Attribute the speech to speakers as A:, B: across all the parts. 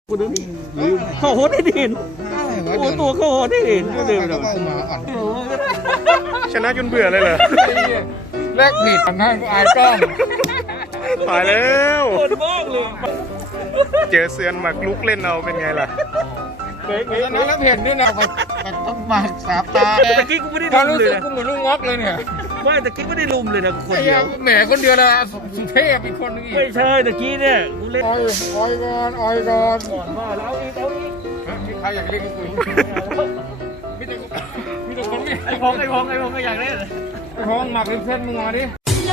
A: กูดูนี่เข้าโหดได้ดินโอ้ตัวเข้าโหดได้ดินดูเดิมเลย
B: ชนะจนเบื่อเลยเหรอ
C: แลกผิดทำให้อายกล้อง
B: ตายแล้ว
A: โหดมากเลย
B: เจอเซียนหมากลุกเล่นเอาเป็นไงล่ะ
C: ชนะแล้วเห็นด้วยนะมันต้องมาสาบตา
A: ตะกี้กูไม่ได้
C: ลุมเลยกูเหมือนลูกงอกเลยเนี่ย
A: ไม่ตะกี้ไม่ได้ลุมเลยนะคนเดียว
C: แหมคนเดียวละสุเทพอีกคนนึงอีก
A: ไม่ใช่ตะกี้เนี่ยกูเล่น
C: อ้อยก่อน
A: ก่อนว่าแล้วอีก
C: มีใครอยากเล่นกับกูมีแต่คนนี่
A: ไอ้พงก็อยากเล่น
C: ไอ้พงหมักริมเส้นมึงมาดิ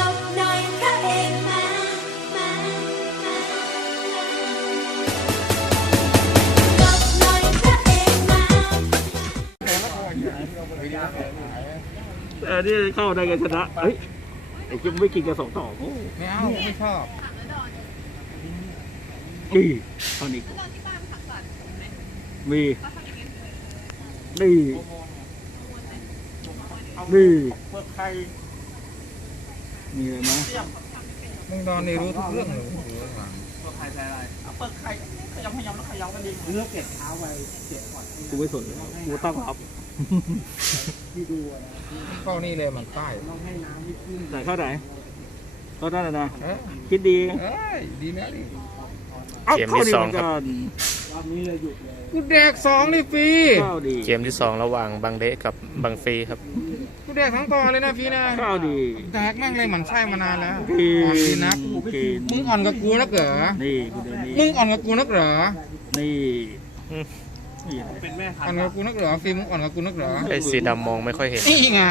A: นี่เข้าได้กันชนะเฮ้ยไอ้จิ้มไม่กินกัน2 ต่อ
C: ไม่เอาไม่ชอบ
A: นี่เท่านี้มีนี่
C: เปิดไข่
A: มีอะไรไหม
C: มึงนอนนี่รู้ทุกเรื่องเลย
A: เปิดไข่ใส่อะไรเปิดไข่ขยำแล้วขยำกันดีเลือกเก็บเท้าไว้เก็บก่อนกูไม่สนกูตั้งรับที่ดู
C: เข้านี่เลยมันใต้
A: ไหนเข้าไหนเข้าได้นะคิดดี
C: ดีนะดิ
B: เกมที่ 2ครับ
C: กูแดก2นี่ฟรี
B: เกมที่ 2ระหว่างบังเดะกับบังฟีครับ
C: กูแดกทั้งต่อเลยนะฟรีนะ
A: ข้าวดี
C: แดกแม่งเลยมันไส้มานานแล้วอ่อนดีนักมึงอ่อนกับกูนักเหรอ
A: นี่กูเดินนี่
C: มึงอ่อนกับกูนักเหรอ
A: นี่
C: เป็นแม่อ่อนกับกูนักเหรอฟรีมึงอ่อนกับกูนักเหรอ
B: ไอ้สีดำมองไม่ค่อยเห็น
C: นี่ไง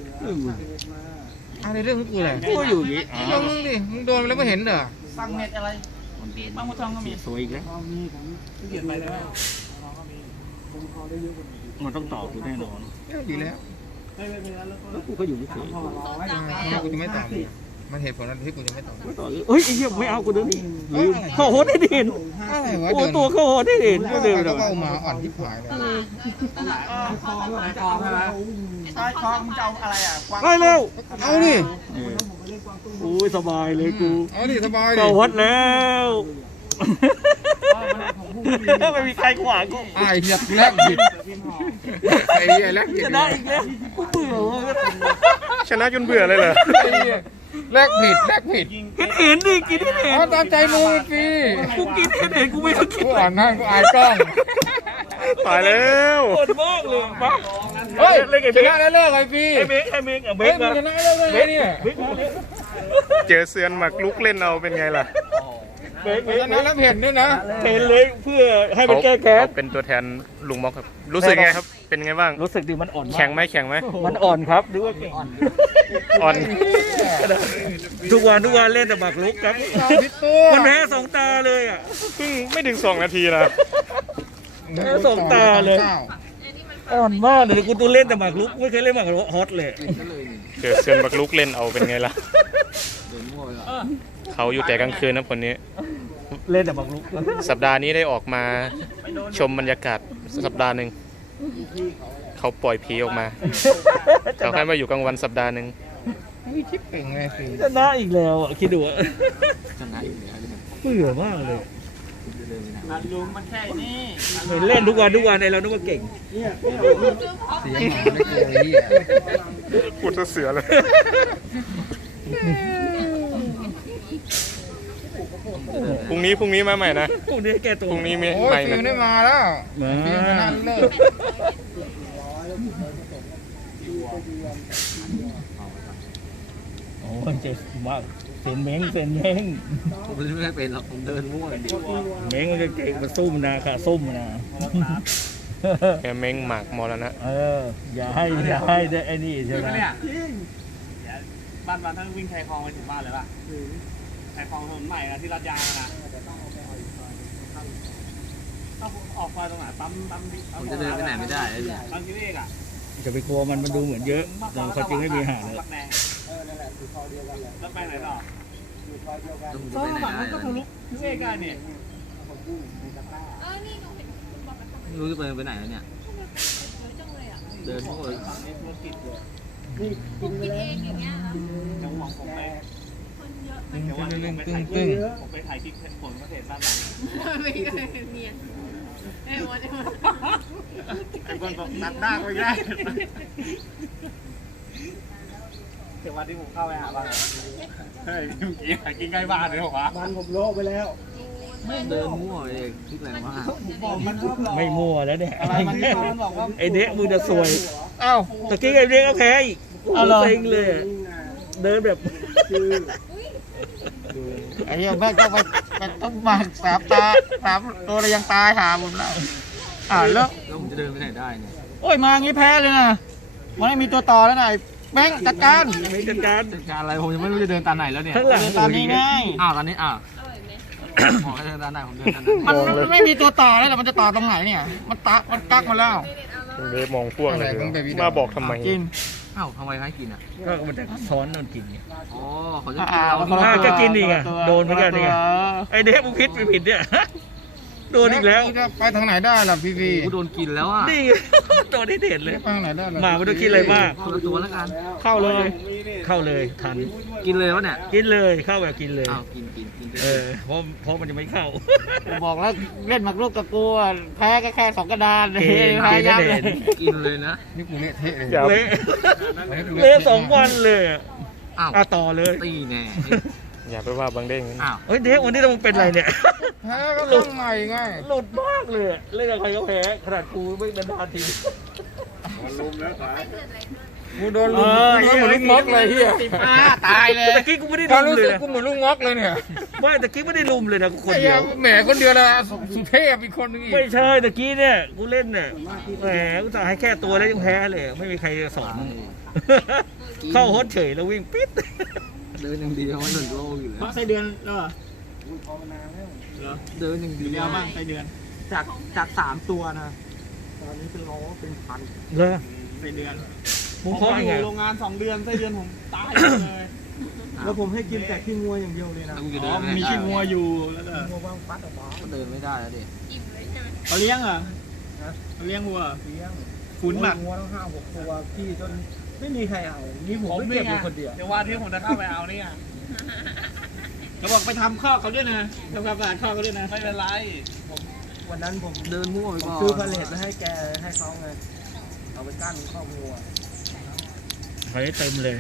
C: อะไรเรื่องของกูเลย
A: กูอยู่อย่างนี้
C: ลองมึงดิมึงโดนแล้วไม่เห็นเหรอ
A: สั่งเม็ดอะไรบางมดทองก็มีสวยอีกแล้วเปลี่ยนไปแล้วมันต้องต่อกูแน่นอน
C: ดีแล้ว
A: แล้วกูก็อยู่เฉย
C: กูจะไม่ต่อมันเหตุผลอะไรที่กูจะไม่ต่อ
A: เฮ้ยไอ้เหี้ยไม่เอากูเดินนี่เข้าโหดได้ดินโอ้ตัวเข้าโหดได้ดิน
C: ก็เดินแล้วก็มาอ่อนที่ผายเลย
A: ชายคลองมึงจะเอาอะไรอ่ะไปเร็ว
C: เอาดิ
A: โอ้ยสบายเลยกู
C: เอาดิสบายดิ
A: เข้าวัดแล้วไม่มีใครขวางกู
C: ไอ้เหี้ยแลกผิดไอ้เหี้ยแลกผิด
A: ชนะอีกแล้วกูเบื่อ
B: ชนะจนเบื่อเลยเหรอ
C: แลกผิด
A: เห็นดิกินเห็น
C: ตามใจมึงฟรี
A: กูกินเห็นกูไม่ต้องกิน
C: กูอ่อนนั่งกูอายกล้อง
B: ตายแล้ว
A: โคตรมากเลยมา
C: เฮ้ยชนะแล้วเลิกไอ้ฟรี
A: ไอ้เมก
C: ชนะแล้วเลยเนี่ย
B: เจอเซียนหมากลุกเล่นเอาเป็นไงล่ะ
C: ชนะแล้วเห็นด้วยนะ
A: เห็นเลยเพื่อให้มันแก้แค้น
B: เป็นตัวแทนลุงม็อกครับรู้สึกไงครับเป็นไงบ้าง
A: รู้สึกดีมันอ่อน
B: แข็งไหม
A: มันอ่อนครับหรือว่า
B: อ่อน
A: ทุกวันเล่นแต่หมากลุกครับมันแพ้2 ตาเลยอ่ะ
B: เพิ่งไม่ถึง2 นาทีนะ
A: แพ้2 ตาเลยอ่อนมากเลยกูตัวเล่นแต่หมากลุกไม่เคยเล่นหมากลุกฮอตเลย
B: เจอเซียนหมากลุกเล่นเอาเป็นไงล่ะเขาอยู่แต่กลางคืนนะคนนี้
A: เล่นแต่หมากลุก
B: สัปดาห์นี้ได้ออกมาชมบรรยากาศสัปดาห์หนึ่งเขาปล่อยผีออกมาเขาให้มาอยู่กลางวันสัปดาห์หนึ่ง
C: ไม่คิดเก่งไงสิ
A: ชนะอีกแล้วคิดดูชนะอีกแล้วเบื่อมากเลยลุงมันแค่นี้เล่นทุกวันไอ้เรานึกว่าเก่ง
C: เสียงหมาไม่เกี่ยวเลย
B: พูดเสือเลยพรุ่งนี้มาใหม่นะ
A: พรุ่งนี้แกตัว
B: พรุ่งนี้มี
C: ใหม่ได้มาแล้ว
A: โอ้เจ็บมากเป็นเม้งผมไม่
D: เป็นหรอกผมเดินมั่วดิ
A: เม้งมันจะเก่งมันซุ่มนะค่ะซุ่มนะ
B: แกเม้งหมากมรณะ
A: อย่าให้ได้ไอ้นี่ใช่ไหม
D: บ้านทั้งวิ่งแทคลองไปถึงบ้านเลยป่ะแทคลองถนนใหม่ที่ลาดยางนะต้องออกซอยตรงไหนปั๊ม
E: ผมจะเดินไปไหนไม่ได้เลย
D: ปั๊มที่เลขอ่ะ
A: จะไปกลัวมันดูเหมือนเยอะแต่เขาจริงไม่มีหาเลย
D: แล้วไปไหนต่อก็มันก็ทะลุเลขกันเนี่ย
E: รู้จะไปไหนแล้วเนี่ยเดินพวก
D: นี่กินเองอย่างเงี้ยจังหวะผมไปคนเยอะเดี๋ยววันนี้ผมไปถ่ายคลิปผลเกษตรบ้านเรา
F: ไม่เนียนไอ้วัน
D: ไอ้คนบอกตัดหน้าก็ได้เดี๋ยววันที่ผมเข้าไปหาบ้านเฮ้ยเมื่อกี้หากินใกล้บ้านเลยเหรอวะ
A: มันผมโลกไปแล้ว
E: เดินมั่วเองคิดอะไรวะ
A: บอกมันชอบหลอก
G: ไม่มั่วแล้วเนี่ย
A: อะไรมันที่มันบอกว่า
G: ไอเด็กมึงจะซวย
A: อ้าว
G: ตะกี้ไอเด็กก็แพ้อีก
A: เอาเหรอ
G: เซ็งเลยอะเดินแบบ
A: ไอ้เหี้ยแม่งต้องไปต้องมาสามตัวเลยยังตายหาผมแล้วแล้ว
E: แล้วผมจะเดินไปไหนได้เนี่ย
A: โอ้ยมางี้แพ้เลยนะมันไม่มีตัวต่อแล้วนะไอ้แม่งจัดการ
G: ไม่จัดการ
E: จัดการอะไรผมยังไม่รู้จะเดินตามไหนแล้วเนี่ย
G: ข้างหลัง
A: ตอนนี้ไง
E: อ้าวตอนนี้อ้าว
F: อร่อยไหม
E: ผมจะเดินตามไหนผมเดินตามไหน
A: มันไม่มีตัวต่อแล้วแต่มันจะต่อตรงไหนเนี่ยมันกักมาแล้ว
B: เดฟมองพวกเลยมาบอกทำไม
A: กิน
E: อ้าวทำไมให้กินอ่ะ
G: ก็มันจะซ้อนนอนกินไง
E: อ๋อเขาจะกินเรา
G: ก็กินอีกอะโดนเหมือนกันนี่ไง ไอเด็กมึงผิดไปผิดเนี่ยโดนอีกแล้ว
A: จะไปทางไหนได้ล่ะพี่วี
E: กูโดนกินแล้วอ่ะ
G: นี่ไงโดนที่เด็ดเลย
A: ไปทางไหนได้ล่ะ
G: หมาไม่ต้องคิดอะไรมาก
E: คนละตัวแล้วกัน
G: เข้าเลย เข้าเลยทัน
E: กินเลยวะเนี่ย
G: กินเลยเข้าแบบกินเลย
E: อ้าวกินไป
G: เออเพราะมันจะไม่เข้า
A: บอกแล้วเล่นหมากรุกกับกูอะแพ้แค่2กระดาน
G: เกณฑ์
A: แพ้ยับเลย
E: กินเลยนะ
A: นี่กูเละเทะเลย
B: อย่า
G: เละเละ2 วันเลยอะ
E: อ้าว
G: ต่อเลย
E: ตีแน่
B: อย่าไปว่าบางเด้งนะ
E: อ้าว
G: เฮ้ยเด็กวันนี้เราเป็นอะไรเนี่ย
A: แพ้ก็ต้องใหม่ไง
G: หลุดมากเลยอะเล่นกับใครก็แพ้ขนาดกูไม่นานๆที
A: กูโดนลุมเหมือนลูกงอกเลยเฮียตายเลย
G: ตะกี้กูไม่ได้
A: ตอน
G: ลุม
A: รู้
G: เล
A: สึ
G: ย
A: ก
G: นะ
A: กูเหมือนลูกงอกเลยเนี่ย
G: ไม่ตะกี้ไม่ได้ลุมเลยนะกูคน
A: ไอ้
G: เดี
A: เหี้
G: ย
A: ยว แหมคนเดียวนะสุเทพอีกคนนึงอีก
G: ไม่ใช่ตะกี้เนี่ยกูเล่นเนี่ยแหมกูจะให้แค่ตัวแล้วยังแพ้เลยไม่มีใครสอนเข้าฮอตเฉยแล้ววิ่งปิด
E: เดินอย่างเดียวมันหนึ่งโลอยู่แล้ว
A: ไส้เดือนแล้วเหรอ
E: เดินอย่างเดี
A: เดี
E: ย
A: ยว วบ้างไส้เดือนจาก3ตัวนะตอนนี้เป็นร้อยเป็นพัน
G: เลย
A: ไส้เดือน
G: มึงเพราะยังไง
A: โรงงาน2 เดือนไส้เดือนผมตายเลย แล้วผมให้กินแต่ขี้งัวอย่างเดียวเลยนะ
E: แล้วกูจะเดินไปไหน
A: มี
E: ได้
A: ขี้งัวอยู่แล้วก็งัวบ้างปัดออกมา
E: ก็เดินไม่ได้แล้วดิ
F: อิ่มเลยใช่ไหม
A: เขาเลี้ยงเหรอเขาเลี้ยงวัวเลี้ยงขุนหมักงัวต้อง5-6 ตัวพี่จนไม่มีใครเอานี่ผมไม่เก็บอยู่คนเดียว
D: เดี๋ยววันที่ผมจะเข้าไปเอาเนี่ย
A: เขาบอกไปทำข้อเขาด้วยนะทำความสะอาดข้อเขาด้วยนะ
D: ไม่เป็นไร
A: วันนั้นผม
E: เดินมั่วไปก่อน
A: ซื้อพาเลทมาให้แกให้เขาไงเอาไปกั้นข้องัว
G: เฮ้ยเต็มเลย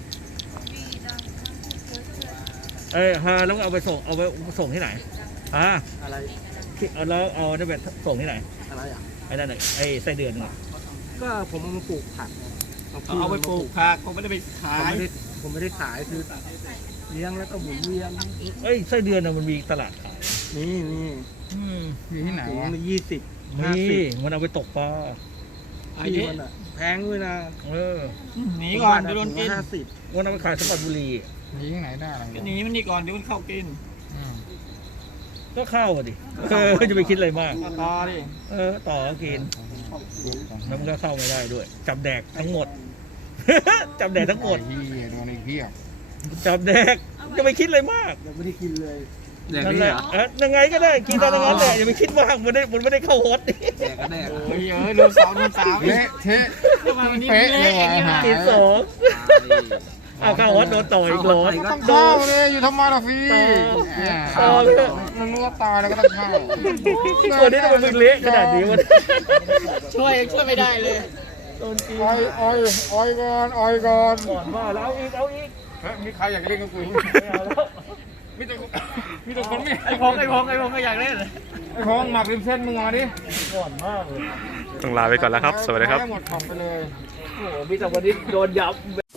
G: เอ้ยฮะแล้วเอาไปส่งที่ไหนอ่า
A: อะไร
G: เอาแล้วเอาได้แบบส่งที่ไหน
A: อะไรอ่ะ
G: ไอ้นั่นน่ะไอ้ไส้เดือนน่ะ
A: ก็ผมเอามาปลูกผักเอาไปปลูกผักผมไม่ได้ไปขายผมไม่ได้ขายคือเลี้ยงแล้วก็หมุนเวียน
G: เอ้ยไส้เดือนน่ะมันมีตลาดขาย
A: นี่
G: อืม
A: อยู่ที่ไหนวะมี20
G: นี่มันเอาไปตกปลา
A: ที่มันอ่ะแพงด้วยนะ
G: เออ
A: หนีก่อนเดี๋ยวโดนกิน
G: มันเอาไปขายสมบัติบุรี
A: หนีที่ไหนได้หนีมันนี่ก่อนเดี๋ยวมันเข้ากิน
G: ก็เข้าอ่ะดิจะไปคิดอะไรมาก
A: ต่อดิ
G: ต่อก็กินแล้วมันก็เข้าไม่ได้ด้วย จับแดกทั้งหมด จับแดกทั้งหมด
A: โดนไอ้เหี้ย
G: จับแดกจะไปคิดอะไรมาก
A: ยังไม่ได้กินเลย
E: แดก
G: นั่น
E: นี่
G: แห
E: เห
G: ละ
E: รอ
G: ยังไงก็ได้กินได้ทั้งนั้นแหละอย่าไปคิดมากมันไม่ได้เข้าฮอต
E: แดกก็แดก
A: โอ้ยโดนสาวเละเทะเป๊ะเลยว่ะ
G: กินสองเอาเข้าฮอตโดนต่ออีกร้อย
A: ต้องเข้าเลยอยู่ทำไมล่ะพี่
G: ต่อเลย
A: มันรู้ว่าตายแล้วก็ต้องเข้า
G: วันนี้ทำไมมึงเละขนาดนี้วะ
A: ช่วยไม่ได้เลยอ้อยก่อน
G: ก่อนว่าแล้วเอาอีก
C: มีใครอยากเล่นกับกู
G: ไม่เอาแล้ว
C: มีแต่คนไม่
A: ไอ้พงก็อยากเล่น
C: ไอ้พงหมักริมเส้นมึงมาดิ
G: ก่อนมากเลย
B: ต้องลาไปก่อนแล้วครับ สวัสดีครับ
C: หมดของไปเลย
G: โอ้โหมีแต่วันนี้โดนยับ